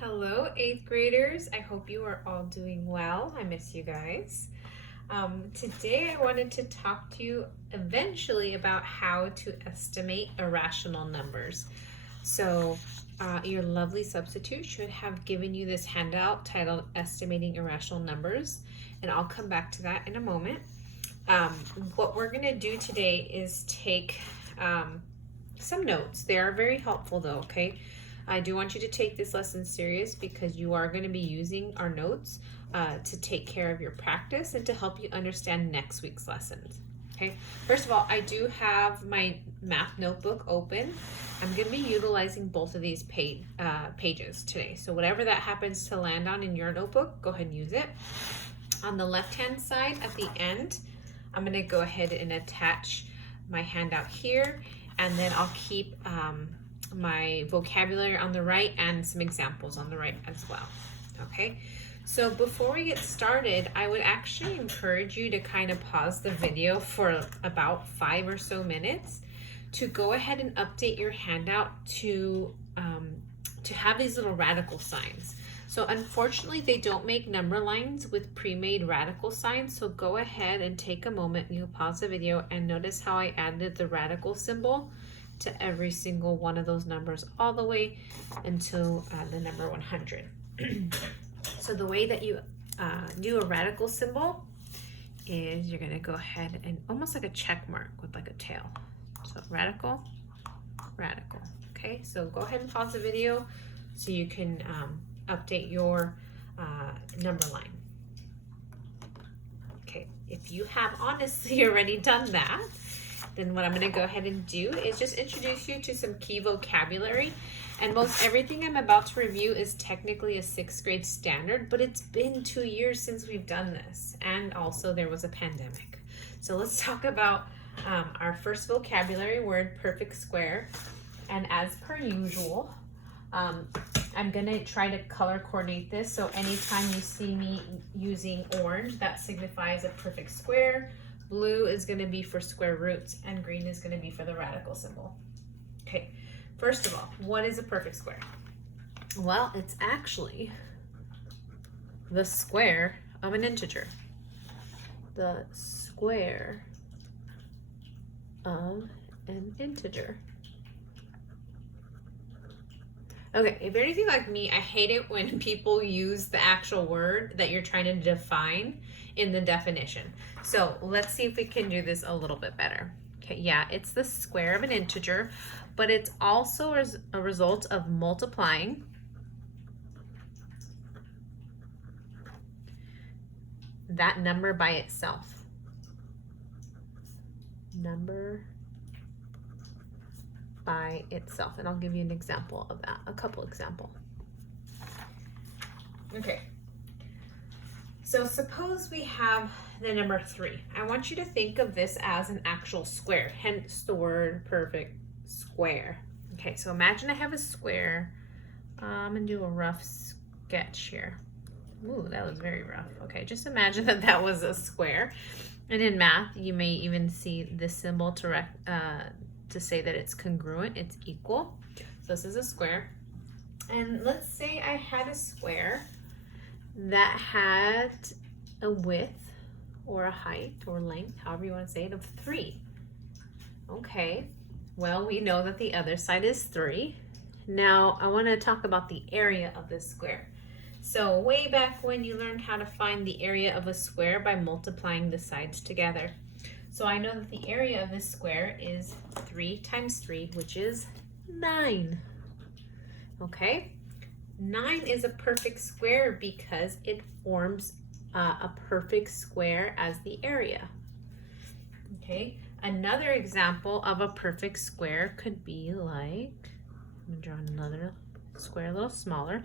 Hello, 8th graders. I hope you are all doing well. I miss you guys. Today I wanted to talk to you eventually about how to estimate irrational numbers. So your lovely substitute should have given you this handout titled Estimating Irrational Numbers, and I'll come back to that in a moment. What we're going to do today is take some notes. They are very helpful though, okay? I do want you to take this lesson serious because you are going to be using our notes to take care of your practice and to help you understand next week's lessons. Okay, first of all, I do have my math notebook open. I'm going to be utilizing both of these pages today. So whatever that happens to land on in your notebook, go ahead and use it. On the left-hand side at the end, I'm going to go ahead and attach my handout here, and then I'll keep my vocabulary on the right and some examples on the right as well. Okay, so before we get started, I would actually encourage you to kind of pause the video for about 5 or so minutes to go ahead and update your handout to have these little radical signs. So unfortunately, they don't make number lines with pre-made radical signs. So go ahead and take a moment, you pause the video, and notice how I added the radical symbol to every single one of those numbers all the way until the number 100. So the way that you do a radical symbol is you're going to go ahead and almost like a check mark with like a tail. So radical, radical. Okay, so go ahead and pause the video so you can update your number line. Okay, if you have honestly already done that, then what I'm going to go ahead and do is just introduce you to some key vocabulary. And most everything I'm about to review is technically a 6th grade standard, but it's been 2 years since we've done this. And also there was a pandemic. So let's talk about our first vocabulary word, perfect square. And as per usual, I'm going to try to color coordinate this. So anytime you see me using orange, that signifies a perfect square. Blue is going to be for square roots, and green is going to be for the radical symbol. Okay, first of all, what is a perfect square? Well, it's actually the square of an integer. The square of an integer. Okay, if you're anything like me, I hate it when people use the actual word that you're trying to define in the definition. So let's see if we can do this a little bit better. Okay, yeah, it's the square of an integer, but it's also a result of multiplying that number by itself. Number by itself, and I'll give you an example of that, a couple examples. Okay, so suppose we have the number 3. I want you to think of this as an actual square, hence the word perfect square. Okay, so imagine I have a square. I'm gonna do a rough sketch here. Ooh, that was very rough. Okay, just imagine that that was a square. And in math, you may even see this symbol to say that it's congruent, it's equal. So this is a square. And let's say I had a square that had a width or a height or length, however you want to say it, of 3. Okay, well, we know that the other side is 3. Now I want to talk about the area of this square. So way back when you learned how to find the area of a square by multiplying the sides together. So I know that the area of this square is 3 times 3, which is 9. Okay, 9 is a perfect square because it forms a perfect square as the area. Okay, another example of a perfect square could be like, I'm gonna draw another square a little smaller,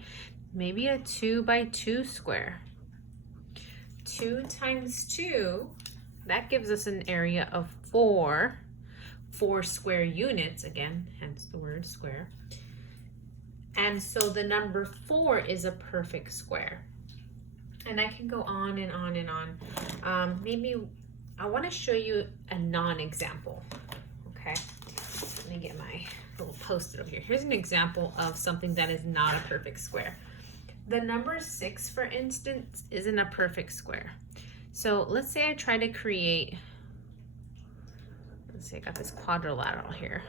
maybe a 2 by 2 square. 2 times 2, that gives us an area of 4 square units, again, hence the word square. And so the number 4 is a perfect square. And I can go on and on and on. Maybe I want to show you a non-example, okay? Let me get my little post-it over here. Here's an example of something that is not a perfect square. the number 6, for instance, isn't a perfect square. So let's say I try to create, let's say I got this quadrilateral here.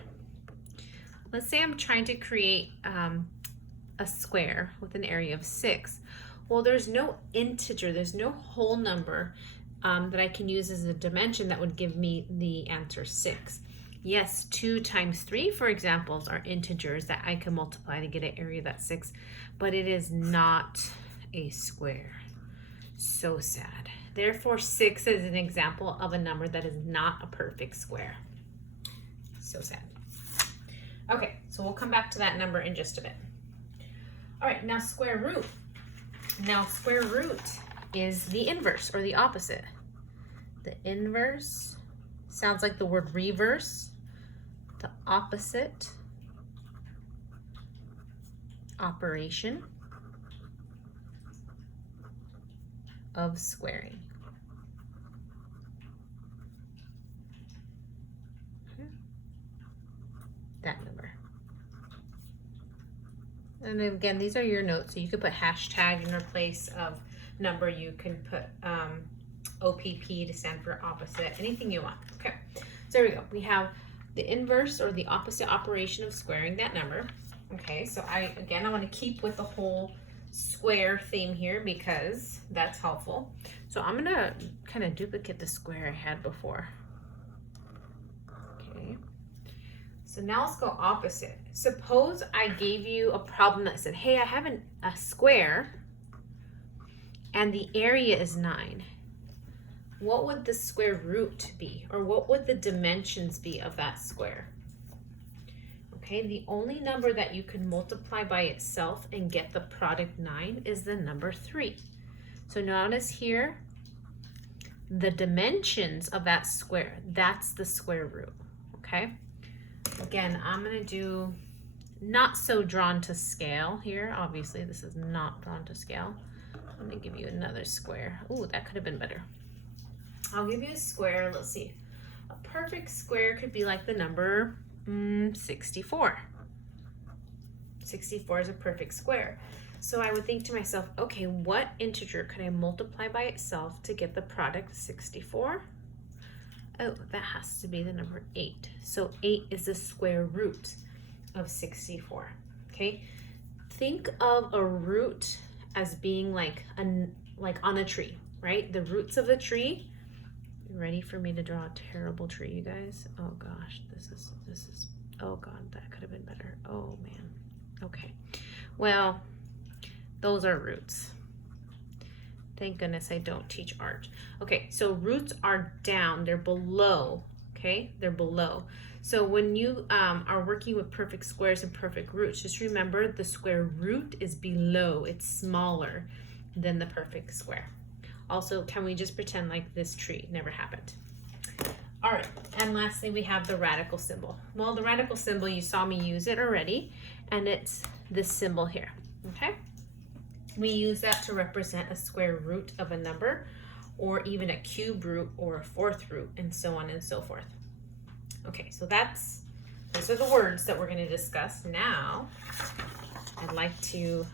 Let's say I'm trying to create a square with an area of 6. Well, there's no integer, there's no whole number that I can use as a dimension that would give me the answer 6. Yes, 2 times 3, for example, are integers that I can multiply to get an area that's 6, but it is not a square. So sad. Therefore, 6 is an example of a number that is not a perfect square. So sad. Okay, so we'll come back to that number in just a bit. All right, now square root. Now square root is the inverse or the opposite. The inverse sounds like the word reverse. The opposite operation of squaring. That number. And again, these are your notes, so you could put hashtag in place of number. You can put OPP to stand for opposite, anything you want. Okay, so there we go. We have the inverse or the opposite operation of squaring that number. Okay, so I want to keep with the whole square theme here because that's helpful. So I'm gonna kind of duplicate the square I had before. Okay, so now let's go opposite. Suppose I gave you a problem that said, hey, I have a square and the area is 9. What would the square root be? Or what would the dimensions be of that square? Okay, the only number that you can multiply by itself and get the product 9 is the number 3. So notice here, the dimensions of that square, that's the square root, okay? Again, I'm gonna do not so drawn to scale here. Obviously, this is not drawn to scale. I'm gonna give you another square. Ooh, that could have been better. I'll give you a square. Let's see. A perfect square could be like the number 64. 64 is a perfect square. So I would think to myself, okay, what integer could I multiply by itself to get the product 64? Oh, that has to be the number 8. So 8 is the square root of 64. Okay? Think of a root as being like on a tree, right? The roots of the tree. Ready for me to draw a terrible tree, you guys? Oh gosh, this is, oh God, that could have been better. Oh man. Okay. Well, those are roots. Thank goodness I don't teach art. Okay, so roots are down, they're below, okay? They're below. So when you are working with perfect squares and perfect roots, just remember the square root is below, it's smaller than the perfect square. Also, can we just pretend like this tree never happened? All right, and lastly, we have the radical symbol. Well, the radical symbol, you saw me use it already, and it's this symbol here, okay? We use that to represent a square root of a number, or even a cube root or a fourth root, and so on and so forth. Okay, so those are the words that we're gonna discuss. Now, I'd like to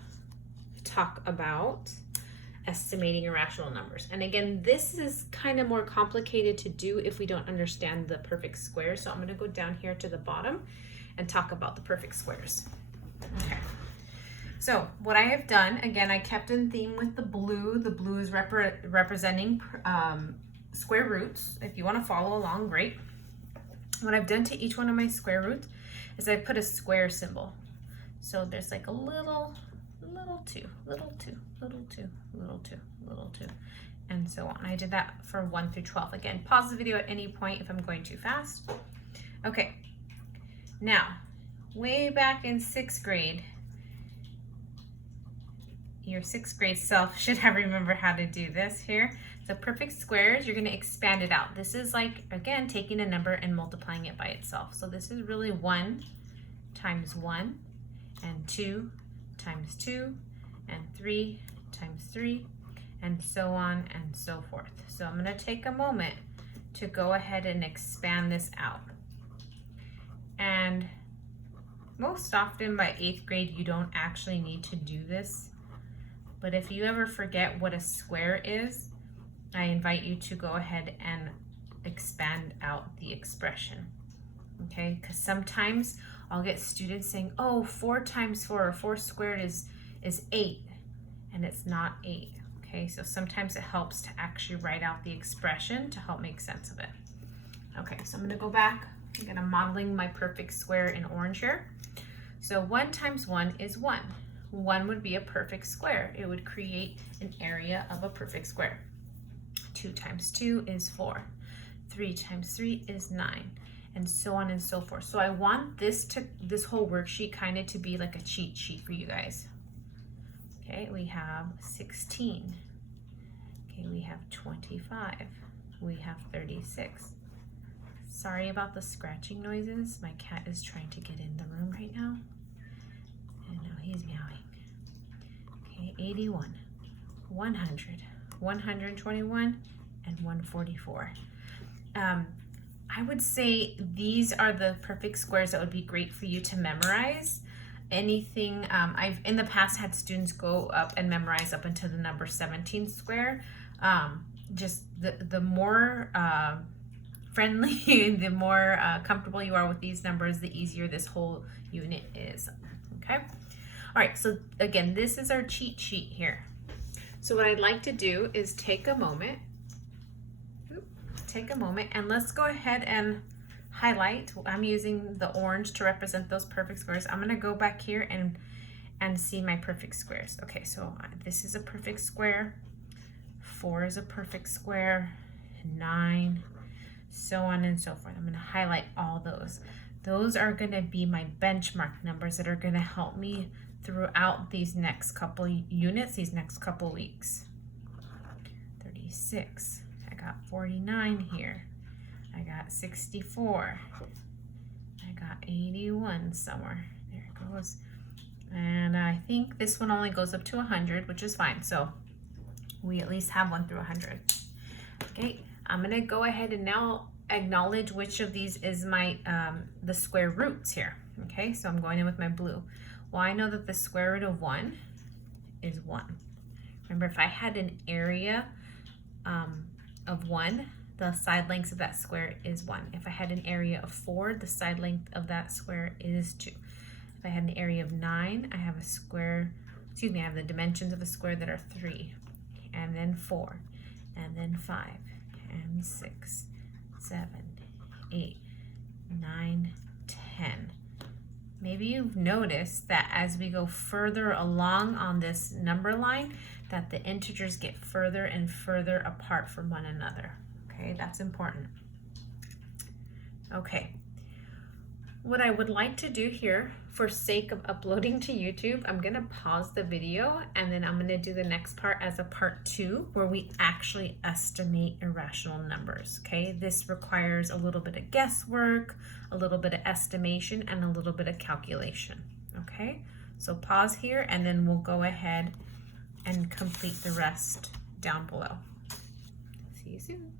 talk about estimating irrational numbers. And again, this is kind of more complicated to do if we don't understand the perfect square. So I'm going to go down here to the bottom and talk about the perfect squares. Okay. So what I have done, again, I kept in theme with the blue. The blue is representing square roots. If you want to follow along, great. What I've done to each one of my square roots is I put a square symbol. So there's like a little 2, little 2, little 2, little 2, little 2, and so on. I did that for 1 through 12. Again, pause the video at any point if I'm going too fast. Okay, now, way back in 6th grade, your 6th grade self should have remembered how to do this here. So perfect squares, you're gonna expand it out. This is like, again, taking a number and multiplying it by itself. So this is really 1 times 1, and 2 times 2, and 3 times 3, and so on and so forth. So I'm going to take a moment to go ahead and expand this out. And most often by 8th grade, you don't actually need to do this. But if you ever forget what a square is, I invite you to go ahead and expand out the expression, okay? Because sometimes I'll get students saying, oh, 4 times 4, or 4 squared is 8, and it's not 8, okay? So sometimes it helps to actually write out the expression to help make sense of it. Okay, so I'm gonna go back. I'm gonna modeling my perfect square in orange here. So 1 times 1 is 1. 1 would be a perfect square. It would create an area of a perfect square. 2 times 2 is 4. 3 times 3 is 9, and so on and so forth. So I want this whole worksheet kind of to be like a cheat sheet for you guys. Okay, we have 16. Okay, we have 25. We have 36. Sorry about the scratching noises. My cat is trying to get in the room right now. And now he's meowing. Okay, 81, 100, 121, and 144. I would say these are the perfect squares that would be great for you to memorize. Anything, I've in the past had students go up and memorize up until the number 17 square. Just the more friendly, the more comfortable you are with these numbers, the easier this whole unit is, okay? All right, so again, this is our cheat sheet here. So what I'd like to do is take a moment, and let's go ahead and highlight. I'm using the orange to represent those perfect squares. I'm gonna go back here and see my perfect squares. Okay, so this is a perfect square, 4 is a perfect square, 9, so on and so forth. I'm gonna highlight all those. Those are gonna be my benchmark numbers that are gonna help me throughout these next couple units, these next couple weeks. 36, I got 49 here. I got 64. I got 81 somewhere. There it goes. And I think this one only goes up to 100, which is fine. So we at least have 1 through 100. Okay, I'm gonna go ahead and now acknowledge which of these is my the square roots here. Okay, so I'm going in with my blue. Well, I know that the square root of 1 is 1. Remember, if I had an area of 1, the side length of that square is 1. If I had an area of 4, the side length of that square is 2. If I had an area of 9, I have a square, excuse me, I have the dimensions of a square that are 3, and then 4, and then 5, and 6, 7, 8, 9, 10. Maybe you've noticed that as we go further along on this number line, that the integers get further and further apart from one another. Okay, that's important. Okay, what I would like to do here, for sake of uploading to YouTube, I'm gonna pause the video and then I'm gonna do the next part as a part 2, where we actually estimate irrational numbers, okay? This requires a little bit of guesswork, a little bit of estimation, and a little bit of calculation, okay? So pause here and then we'll go ahead and complete the rest down below. See you soon.